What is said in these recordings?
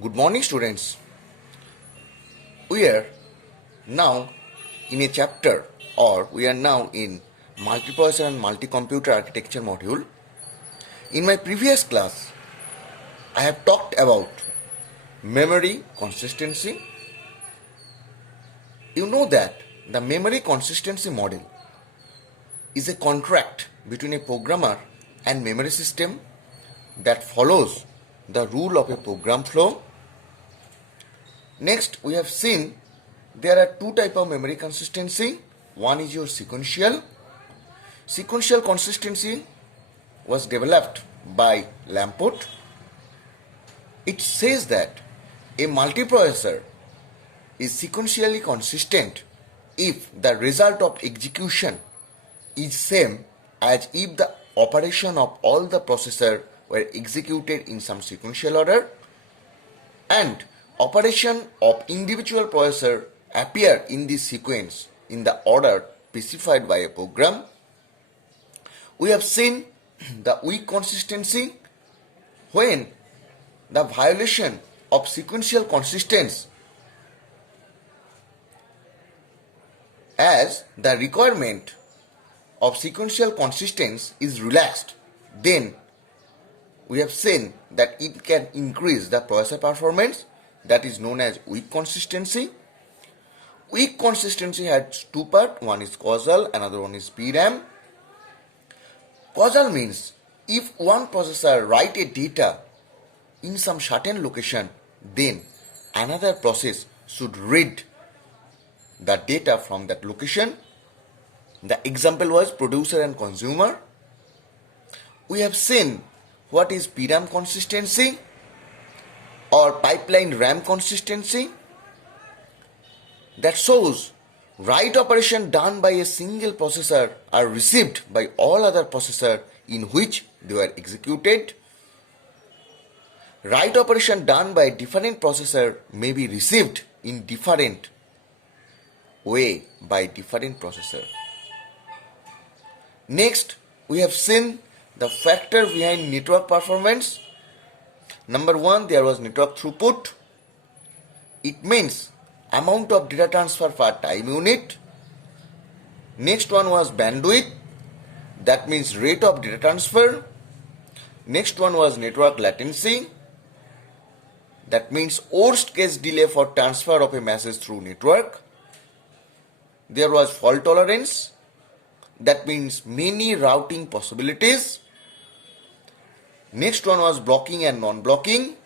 Good morning, students. We are now in a chapter, or we are now in multiprocessor and multi-computer architecture module. In my previous class, I have talked about memory consistency. You know that the memory consistency model is a contract between a programmer and memory system that follows the rule of a program flow. Next, we have seen there are two types of memory consistency. One is your sequential. Sequential consistency was developed by Lamport. It says that a multiprocessor is sequentially consistent if the result of execution is same as if the operation of all the processor were executed in some sequential order and operation of individual processor appear in this sequence in the order specified by a program. We have seen the weak consistency when the violation of sequential consistency as the requirement of sequential consistency is relaxed, then we have seen that it can increase the processor performance, that is known as weak consistency. Weak consistency has two parts, one is causal, another one is PRAM. Causal means if one processor write a data in some certain location, then another process should read the data from that location. The example was producer and consumer. We have seen what is PRAM consistency or pipeline RAM consistency. That shows write operation done by a single processor are received by all other processor in which they were executed. Write operation done by different processor may be received in different way by different processor. Next, we have seen the factor behind network performance. Number one, there was network throughput. It means amount of data transfer per time unit. Next one was bandwidth. That means rate of data transfer. Next one was network latency. That means worst case delay for transfer of a message through network. There was fault tolerance. That means many routing possibilities. Next one was blocking and non-blocking.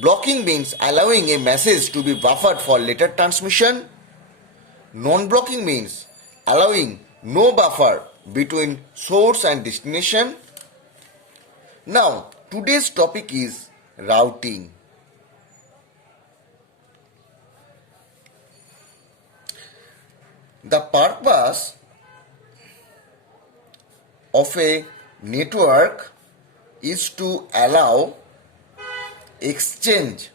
Blocking means allowing a message to be buffered for later transmission. Non-blocking means allowing no buffer between source and destination. Now, today's topic is routing. The purpose of a network is to allow exchange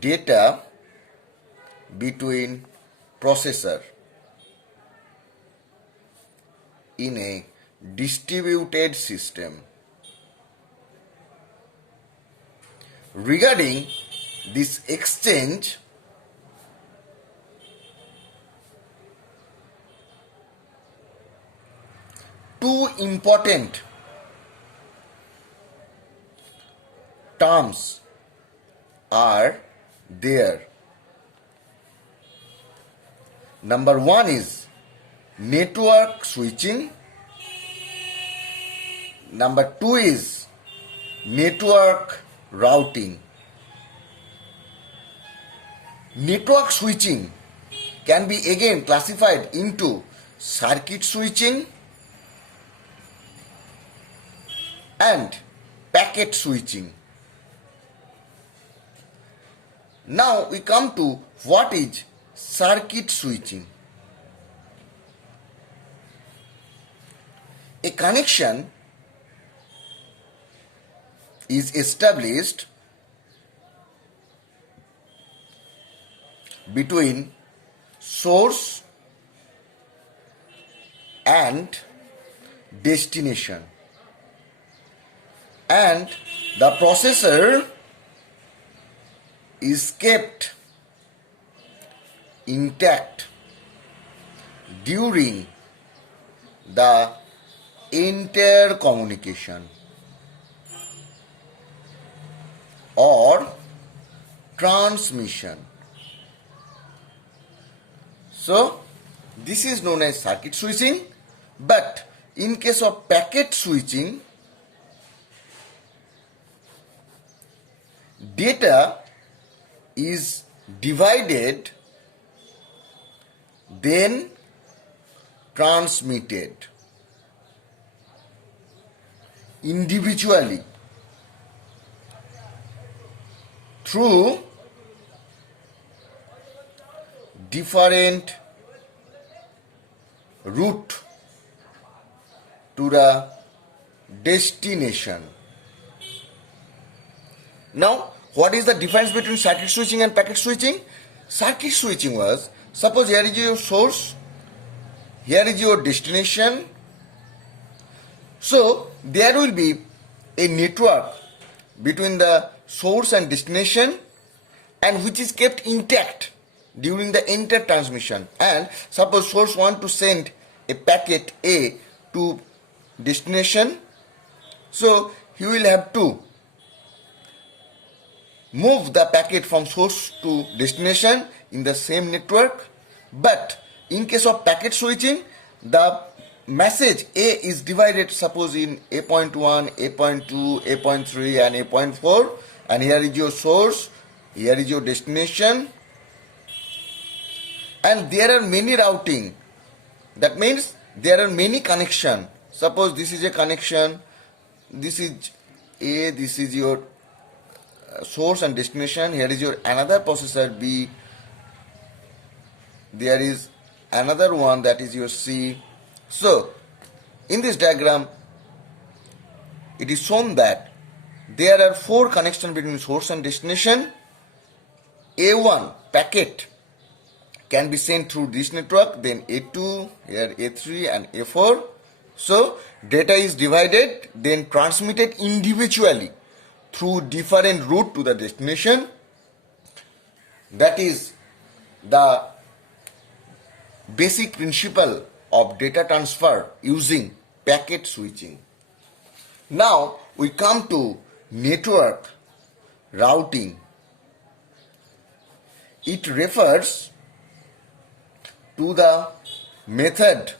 data between processor in a distributed system. Regarding this exchange, two important terms are there. Number one is network switching. Number two is network routing. Network switching can be again classified into circuit switching and packet switching. Now we come to what is circuit switching. A connection is established between source and destination, and the processor is kept intact during the entire communication or transmission. So this is known as circuit switching, but in case of packet switching, data is divided then transmitted individually through different route to the destination. Now, what is the difference between circuit switching and packet switching? Circuit switching was, suppose here is your source, here is your destination. So, there will be a network between the source and destination, and which is kept intact during the entire transmission. And suppose source want to send a packet A to destination, so he will have to move the packet from source to destination in the same network. But in case of packet switching, the message A is divided, suppose in A.1, A.2, A.3 and A.4, and here is your source, here is your destination, and there are many routing. That means there are many connection. Suppose this is a connection, this is A, this is your source and destination, here is your another processor B, there is another one, that is your C. So in this diagram it is shown that there are 4 connections between source and destination. A1 packet can be sent through this network, then A2, here A3 and A4. So data is divided then transmitted individually through different route to the destination. That is the basic principle of data transfer using packet switching. Now we come to network routing. It refers to the method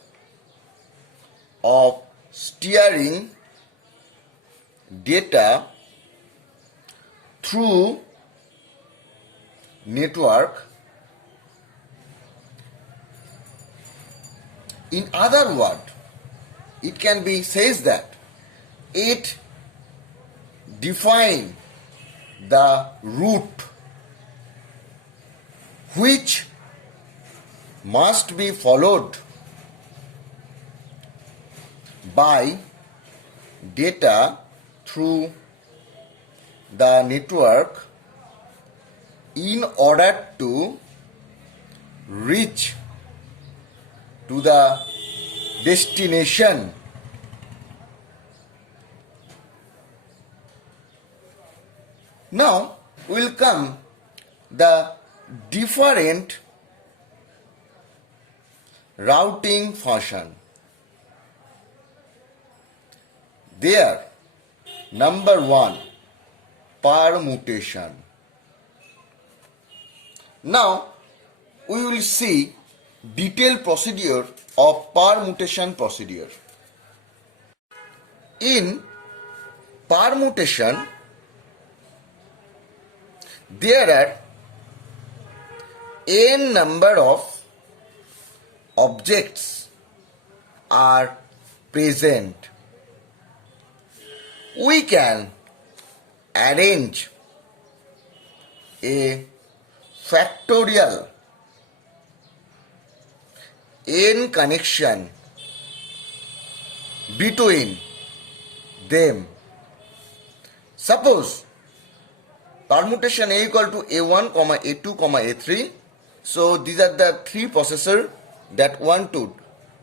of steering data through network. In other words, it can be says that it define the route which must be followed by data through the network in order to reach to the destination. Now will come the different routing function. There, number 1, permutation. Now we will see detailed procedure of permutation procedure. In permutation, there are n number of objects are present. We can arrange a factorial n connection between them. Suppose permutation A equal to A1, A2, A3. So these are the 3 processors that want to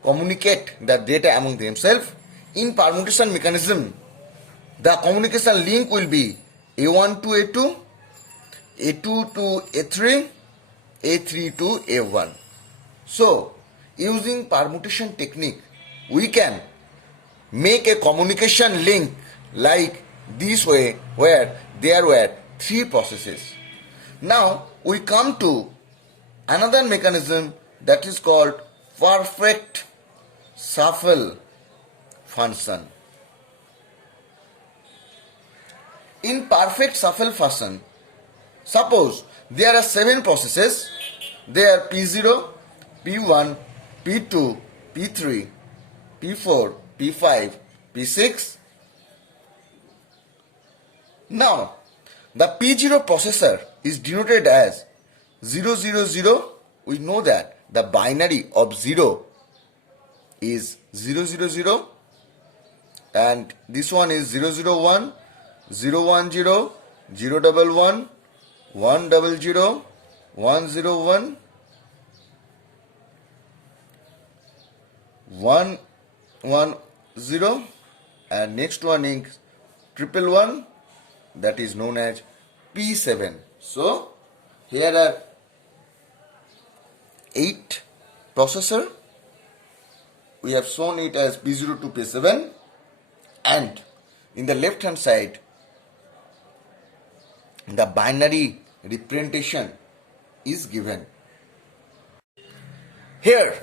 communicate the data among themselves. In permutation mechanism, the communication link will be A1 to A2, A2 to A3, A3 to A1. So, using permutation technique, we can make a communication link like this way where there were three processes. Now, we come to another mechanism that is called perfect shuffle function. In perfect shuffle function, suppose there are 7 processes. They are P0, P1, P2, P3, P4, P5, P6. Now, the P0 processor is denoted as 000. We know that the binary of 0 is 000, and this one is 001, 010, 011, 100, 101, 110, and next one is 111, that is known as P7. So here are 8 processor. We have shown it as P0 to P7, and in the left hand side the binary representation is given. Here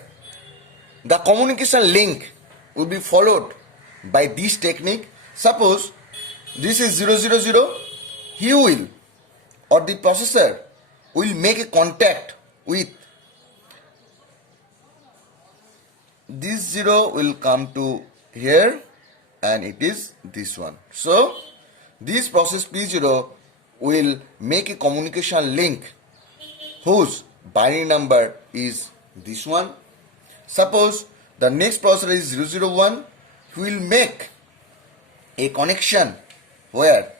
the communication link will be followed by this technique. Suppose this is 000, he will, or the processor will make a contact with this 0 will come to here, and it is this one. So this process P0 will make a communication link whose binary number is this one. Suppose the next processor is 001, he will make a connection where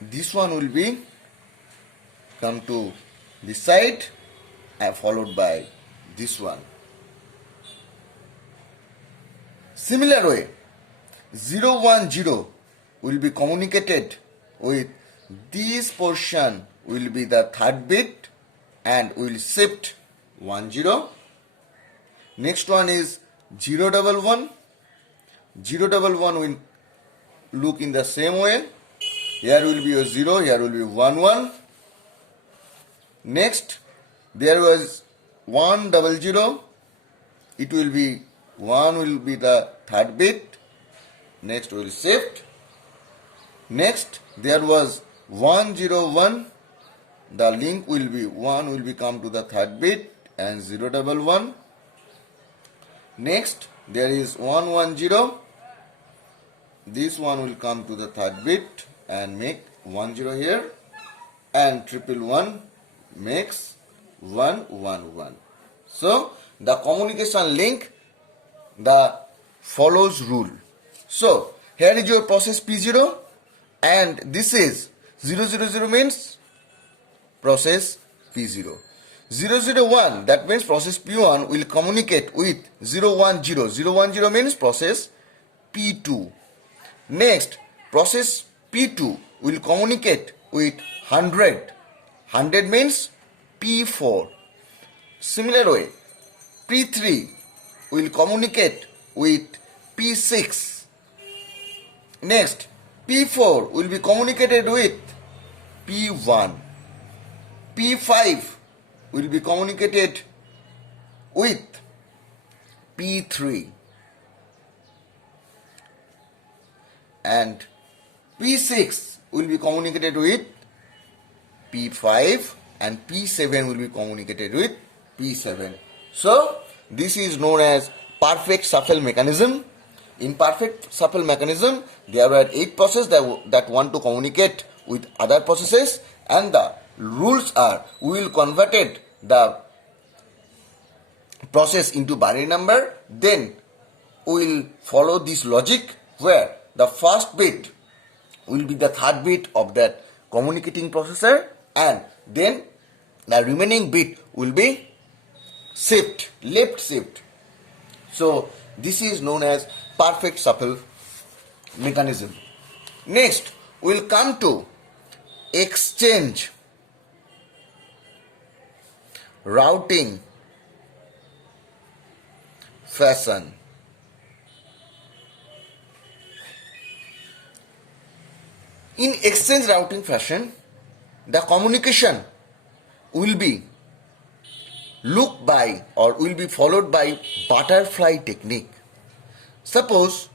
this one will be come to this side and followed by this one. Similar way, 010 will be communicated with this portion will be the third bit and will shift 10. Next one is 011. 011 will look in the same way. Here will be a 0, here will be 11. Next, there was 100. It will be 1 will be the third bit. Next will shift. Next, there was 101. The link will be 1 will become to the third bit and 011. Next, there is 110. This one will come to the third bit and make 10 here, and 111 makes 111. So the communication link the follows rule. So here is your process P0, and this is 000 means process P0. 001, that means process P1 will communicate with 010. 010 means process P2. Next, process P2 will communicate with 100. 100 means P4. Similar way, P3 will communicate with P6. Next, P4 will be communicated with P1. P5 will be communicated with P3. And P6 will be communicated with P5, and P7 will be communicated with P7. So this is known as perfect shuffle mechanism. In perfect shuffle mechanism, there are 8 processes that want to communicate with other processes, and the rules are we will converted the process into binary number, then we will follow this logic where the first bit will be the third bit of that communicating processor, and then the remaining bit will be shift, left shift. So this is known as perfect shuffle mechanism. Next, we will come to exchange routing fashion. In exchange routing fashion, the communication will be looked by or will be followed by butterfly technique. Suppose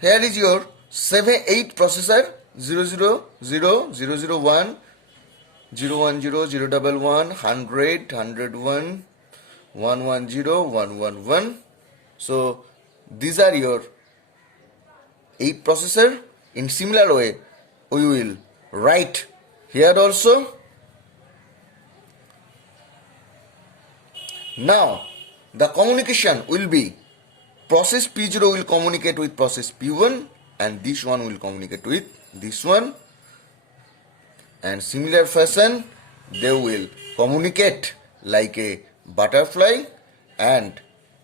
here is your 8 processor 0000001 010 011 100 101 110 111. So these are your 8 processor. In similar way, we will write here also. Now the communication will be process P0 will communicate with process P1 and this one will communicate with this one, and similar fashion they will communicate like a butterfly, and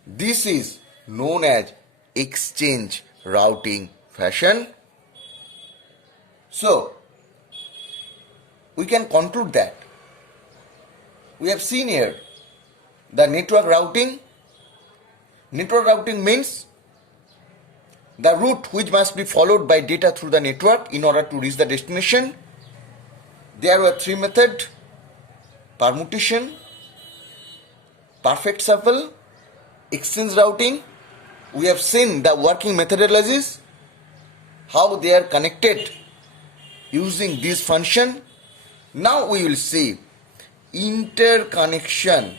this is known as exchange routing fashion. So we can conclude that we have seen here the network routing. Network routing means the route which must be followed by data through the network in order to reach the destination. There were 3 methods: permutation, perfect shuffle, exchange routing. We have seen the working methodologies, how they are connected using this function. Now we will see interconnection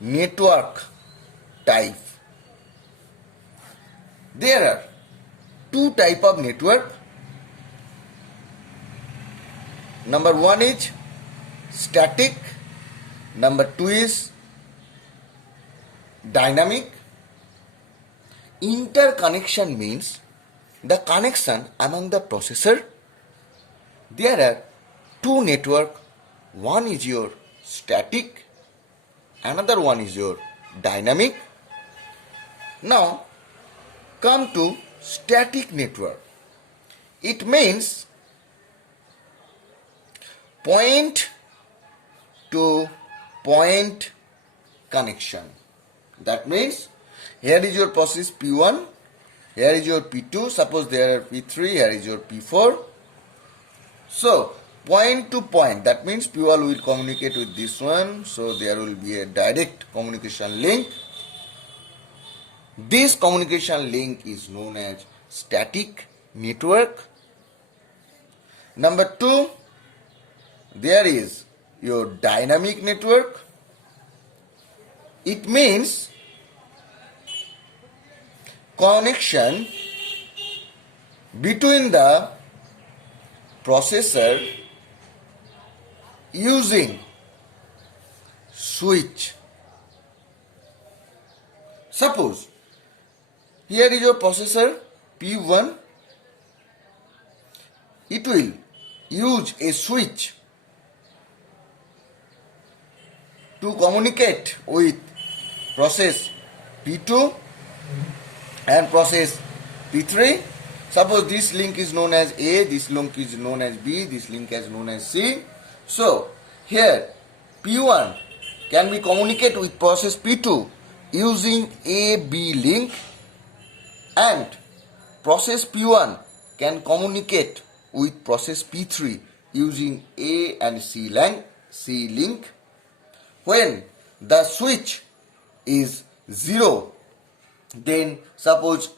network type. There are 2 types of network. Number 1 is static, number 2 is dynamic. Interconnection means the connection among the processor. There are 2 network. One is your static, another one is your dynamic. Now come to static network. It means point to point connection. That means here is your process P1, here is your P2, suppose there are P3, here is your P4. So point to point, that means P1 will communicate with this one, so there will be a direct communication link. This communication link is known as static network. Number 2, there is your dynamic network. It means connection between the processor using switch. Suppose here is your processor P1. It will use a switch to communicate with process P2 and process P3. Suppose this link is known as A, this link is known as B, this link is known as C. So here P1 can be communicate with process P2 using A-B link, and process P1 can communicate with process P3 using A and C link. When the switch is 0, then suppose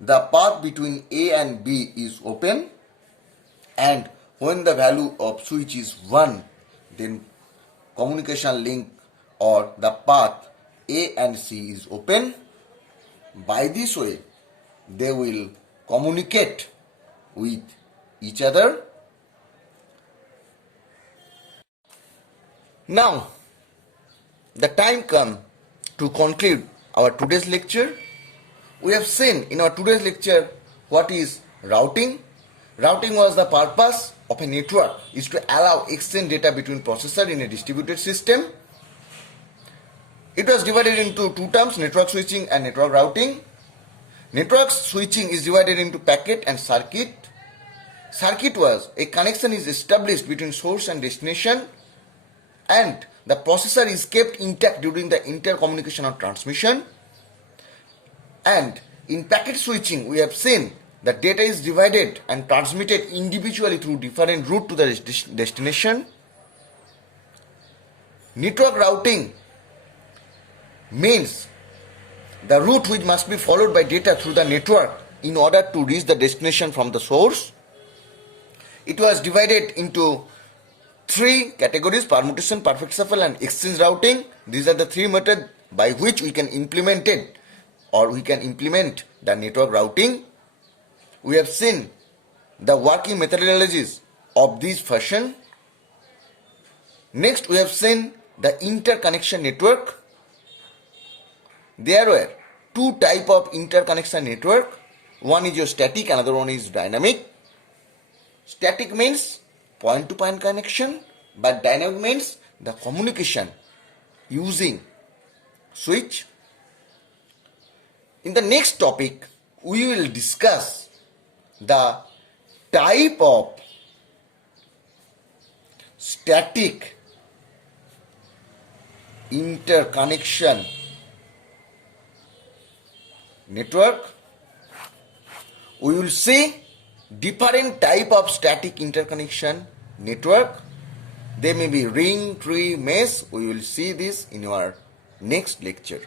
the path between A and B is open, and when the value of switch is 1, then communication link or the path A and C is open. By this way, they will communicate with each other. Now, the time come to conclude our today's lecture. We have seen in our today's lecture what is routing. Routing was the purpose of a network is to allow exchange data between processors in a distributed system. It was divided into 2 terms, network switching and network routing. Network switching is divided into packet and circuit. Circuit was a connection is established between source and destination. and the processor is kept intact during the intercommunication or transmission. And in packet switching, we have seen the data is divided and transmitted individually through different route to the destination. Network routing means the route which must be followed by data through the network in order to reach the destination from the source. It was divided into three categories: permutation, perfect shuffle, and exchange routing. These are the three methods by which we can implement it, or we can implement the network routing. We have seen the working methodologies of this fashion. Next, we have seen the interconnection network. There were two types of interconnection network. One is your static, another one is dynamic. Static means point-to-point connection, but dynamic means the communication using switch. In the next topic, we will discuss the type of static interconnection network. We will see different type of static interconnection network. They may be ring, tree, mesh. We will see this in our next lecture.